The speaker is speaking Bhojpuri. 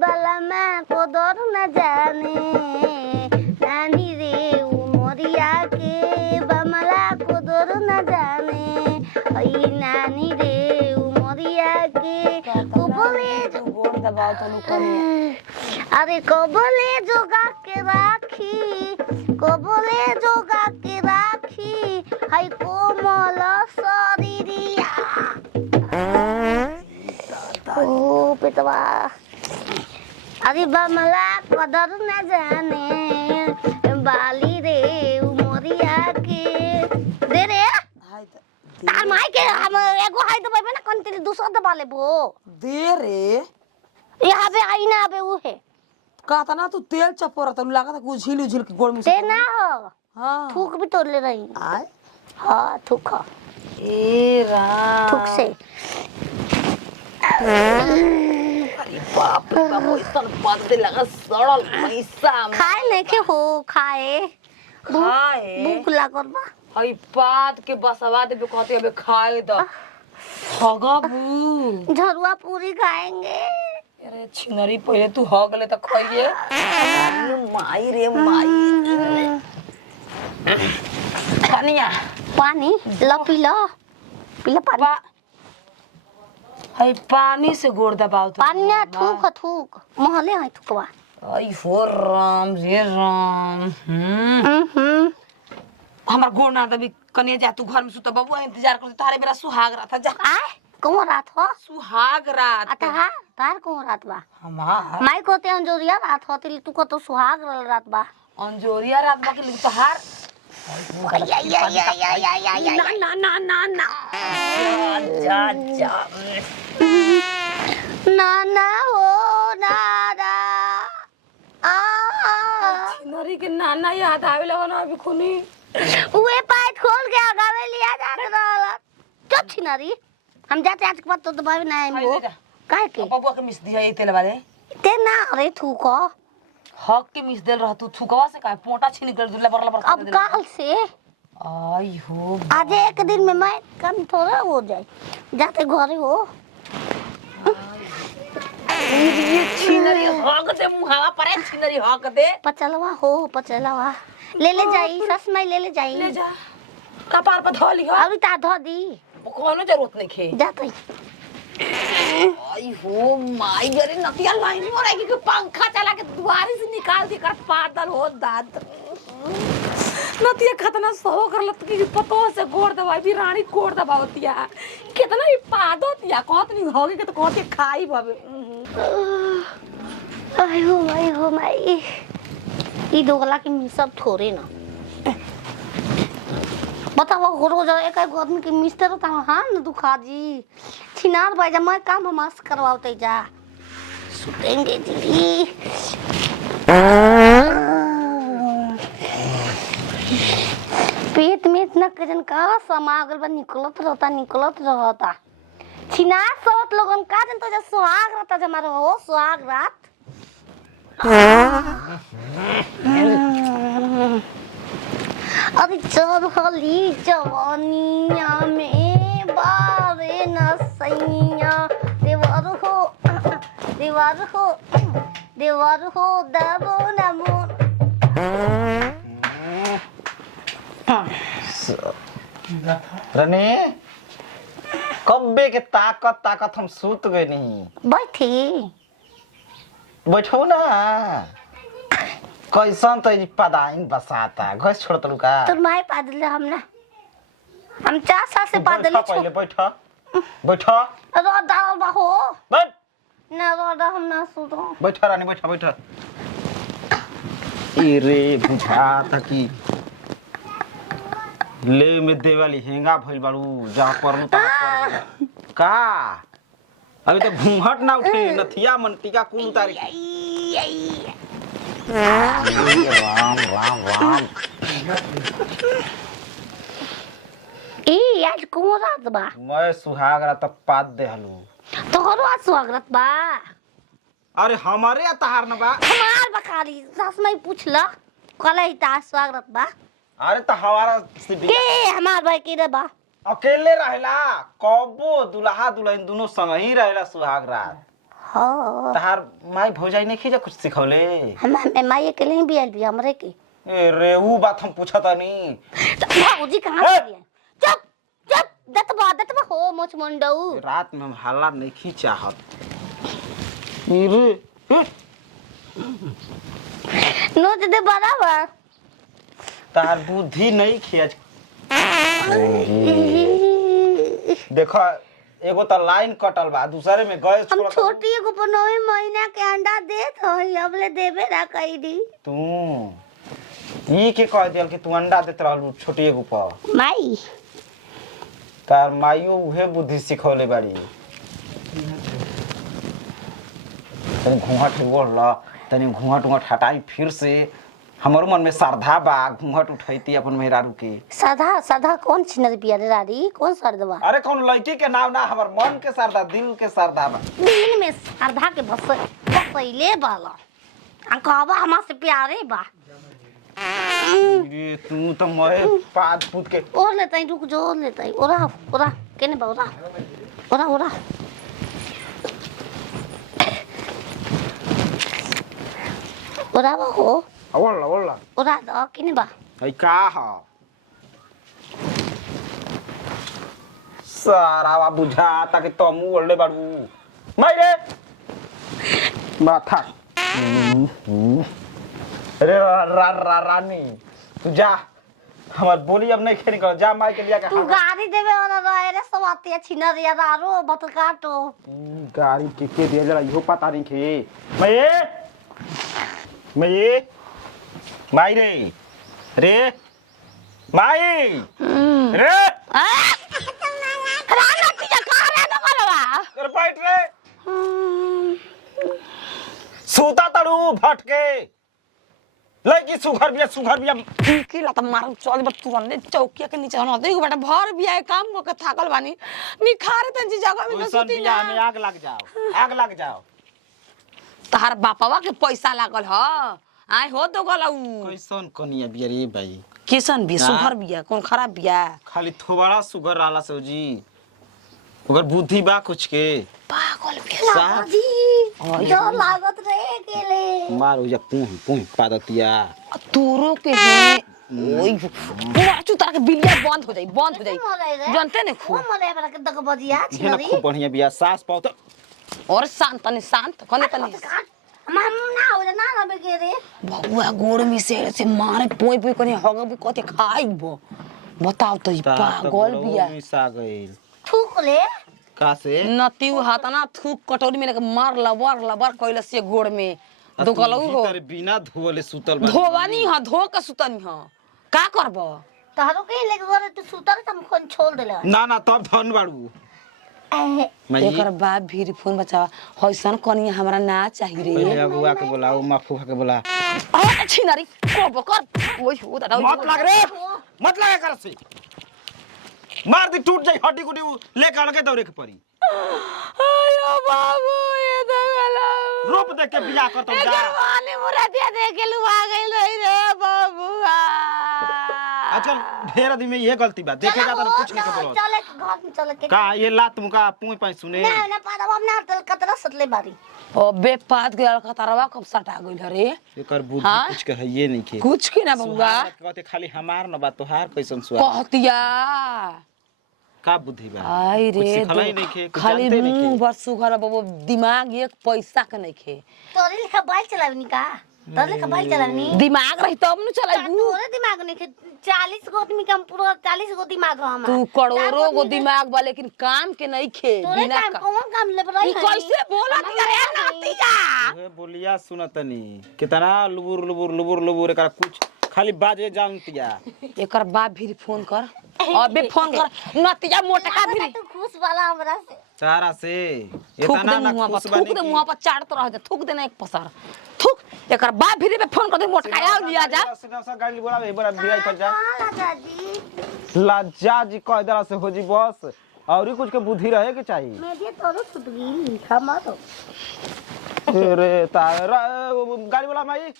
बलमा को दर न जाने नानी रे उमरिया के बमला को दर न जाने आई नानी रे उमरिया के कबले गोड़ दबाओ तो लुकनिया। अरे कबले जोगा के राखी कबले जोगा के राखी हाय कोमल शरीरिया ओ पेटवा अरे बमला कदर न जाने बाली रे उमरिया के दे रे हाय तार माई के हम एगो हाय दबाबे ना कंटिन्यू दूसरा दबा लेबो दे रे यहाँ पे आई ना अबे वो है कहता ना तू तेल चपोरा तो लगा था कुछ झील झील के गोड़ में ते ना हो हां थूक भी तोड़ ले रही आय हाँ थूक खा ए राम थूक से अरे बाप रे बाप इतना पद लगा सड़ल पैसा खाए नहीं के हो खाए खाए भूख लागल बा हई पात के बसवा दे कहते अबे खाए दो खगबू झरुआ पूरी खाएंगे अरे छिनरी पहले तू हो गले त खइए माई रे माई कनिया पानी ला पीला पीला पानी हई पानी से गोड़ दबाओ तो पानी ना थूक थूक महले है थूकवा आई हो राम रे राम हमार गोड़ ना दबी कने जा तू घर में सुत बबुआ इंतजार कर तारे बेरा सुहाग रात जा आए कौन रात हो सुहाग रात अतः तार कौन रात बा हमार माई को ते अंजोरिया रात होती तू को तो सुहाग रात बा अंजोरिया रात बाकी लिख तोहार ना ना ना ना जा जा नाना हो नाना छिनरी के नाना याद आवे लगो ना अभी खुनी उए पाइट खोल के आगावे लिया जा रहा चुप छिनारी हम जाते आज के बाद तो दबावे ना आएंगे वो काहे के बबुआ के मिस दिया ये तेल वाले ते ना रे तू को हक के मिस देल रह तू थुकवा से काहे पोटा छीन कर दुला बरला बर अब काल से आई हो आज एक दिन में मैं कम थोड़ा हो जाए जाते घरे हो ये छिनरी हक दे मुहावा परे छिनरी हक दे पचलवा हो पचलवा ले जाई सस में ले जाई ले जा कपार पर धो लियो अभी ता धो दी कोनो जरूरत नहीं खे जाते आई हो माई गरे नतिया लाइन में रही कि पंखा चला के दुआरी से निकाल के कर पादल हो दांत नतिया खतना सो कर लत की पतो से गोड़ दबाई भी रानी गोड़ दबावतिया कितना ही पादोतिया कहत नहीं होगे के तो कहते खाई बाबे आई हो माई ई दोगला के सब थोड़े ना बताओ रोज एक एक आदमी के मिस्टर ता हां न दुखा जी छिनार भाई जा मैं काम हमास करवाते जा सुतेंगे जी पेट में इतना कजन का समागल बा निकलत रहता छिनार सब लोगन का जन तो जा सुहाग रहता जा हमारा हो सुहाग रात अरे जब हली जवानिया में बारे न सैया देवर हो दबो नमो रनी कब्बे के ताकत हम सूत गए नहीं बैठी बैठो ना कैसन तो पदाइन बसाता घर छोड़ तलू का तो माई पादले हम ना हम 4 साल से पादले पहले बैठो रोदा हो बैठ ना रोदा हम ना सुतो बैठो रानी बैठो ए रे बुझा था कि ले में देवाली हेंगा भइल बाड़ू जा परनु ता का अभी तो घूंघट ना उठे नथिया मन टीका कुल उतारी राम ए आज कौन रात बा मैं सुहाग रात पात देहलू तोहरो आज सुहागरात बा अरे हमारे या तहार न बा हमार बकारी सास में पूछला कले ता सुहागरात बा अरे तो हमारा के हमार भाई के रे बा अकेले रहेला कबो दुल्हा दुल्हन दोनों संग ही रहेला सुहाग रात हाँ तहार माई भौजाई नहीं खींचा कुछ सिखौले हम माई अकेले ही बियाल भी हमरे के ए रे ऊ बात हम पूछा तानी भाऊजी कहाँ से बियाल चुप चुप दत बा हो मोच मुंडऊ रात में हम हल्ला नहीं खींचा हत रे नोच दे बराबर तार बुद्धि नहीं खींच देखो एगो तो लाइन कटल बा दूसरे में गैस हम छोड़ छोटी एगो 9 महीना के अंडा देत हई अबले देबे ना कई दी तू ई के कह दियल कि तू अंडा देत रहलू छोटी एगो पर माई तार माइयो उहे बुद्धि सिखौले बाड़ी तनी घूंघट ओढ़ला तनी घूंघट हटाई फिर से हमारो मन में श्रद्धा बा घूंघट उठैती अपन मेहरारू के साधा कौन छिनर बिया रे रारी कौन सरदवा अरे कौन लड़की के नाम ना हमर मन के श्रद्धा दिल के श्रद्धा बा दिल में श्रद्धा के बसैले बाला आ कहबा हमरा से प्यारे बा ये तू तो मैं पाद पूत के और लेताई रुक जो और लेताई ओरा केने बा ओरा ओरा बा हो ओला ओरा द केने बा है का ह सारा बा बुझाता कि तमु ओल्डे बाड़ू माई रे माथा अरे रानी तू जा हमार बोली अब नहीं खेली कर जा माई के लिया के तू गाड़ी देवे वाला रहे रे सवातिया छिनर या दारो बत काटो गाड़ी के दिया जरा इहो पता नहीं खे मैं माई रे माई रे राना तिया कहां रे न करवा तेरे बैठ रे सूता तड़ू भटके लगी सुघर बिया की ला त मारू चल बत तुरंत चौकिया के नीचे न देखो बेटा भर बिया काम को के थाकल बानी निखारे तन जी जगह में ओइसन सुती बिया ना में आग लग जाओ तहार बापावा के पैसा लागल ह आय हो तो गलाऊ कैसन कनिया बिया रे भाई किसन भी सुघर बिया कौन खराब बिया खाली थोबड़ा सुगर रहला से जी ओकर बुद्धि बा कुछ के पागल बिया जी जो लागत रे केले मार हो जा पुई पादतिया तोरो के है ओई पूरा तार के बिलिया बंद हो जाई जानते ने खूब मरे बरा के दग बजिया ये ना छिनरी खूब बढ़िया बिया सास पाओ तो और शांत कने तनी हम ना हो ना ना बेके रे बबुआ गोड़ में से मारे पोई कने हगबू कते खाइबो बताओ तो पागल बिया मिसा गइल थूक ले का से नतिउ हातना थूक कटोरी में लेके मार लबर कइला से गोड़ में दो गलऊ हो तेरे बिना धोले सुतल बा धोवानी ह धो के सुतनी ह का करबो तहरो के लेके गोरे तू सुता के तुम कोन छोड़ देले ना तब धन बाड़ू मैं एकर बाप भी फोन बचावा हइसन कनिया हमरा ना चाहिए रे पहले अगुआ के बोलाओ माफूफा के बोला आ छिनारी को कर ओई हो दादा मत लग रे मत लगा कर से मार दी टूट जाई हड्डी गुडी लेके अलगे दौड़े के पड़ी आयो बाबू ये तो गला रूप देख के बियाह करत जा जवानी मुरादिया देख के लुआ गइल रे बाबूआ अच्छा ढेर आदमी में ये गलती बा देखेगा तो कुछ नहीं बोलो चले घर में चले के का ये लात मुका पुई पाई सुने ना पादा हम ना तल कतरा सतले बारी ओ बेपात के खतरवा कब सटा गइल रे एकर बुद्धि कुछ के है ये नहीं के कुछ की ना बबुआ कहते खाली हमार न बा तोहार कैसन सुआ कहतिया का बुद्धि बा आई कुछ रे सिखला ही नहीं के कुछ खाली जानते नहीं मुंह के बस सुघर बाबू दिमाग एक पैसा के नहीं खे तोरे लिखा बाइक चलावनी का तोरे लिखा बाइक चलावनी दिमाग रही तब न चलाबू तोरे दिमाग नहीं के 40 गो आदमी कम पूरा 40 गो दिमाग हम तू करोड़ों गो दिमाग बा लेकिन काम के नहीं खे तोरे बिना काम कौन काम ले बरई ई कैसे बोलत रे नातिया ओए बोलिया सुनतनी कितना लुबुर एकरा कुछ खाली बाजे जानतिया एकर बाप भी फोन कर अबे फोन कर नतिया मोटका भी तू खुश वाला हमरा से चारा से थूक इतना दे ना मुंह पर खुश थूक बने दे मुंह पर चाटत रह जा थूक देना एक पसार थूक एकर बाप भी पे फोन कर दे मोटका आ लिया जा सीधा गाड़ी बोला ए बड़ा बिराई कर जा दादाजी लाजा जी कह दरा से हो जी बस और ही कुछ के बुद्धि रहे के चाहिए मैं ये तोरो छुट गई लिखा मत अरे तारा गाड़ी बोला माई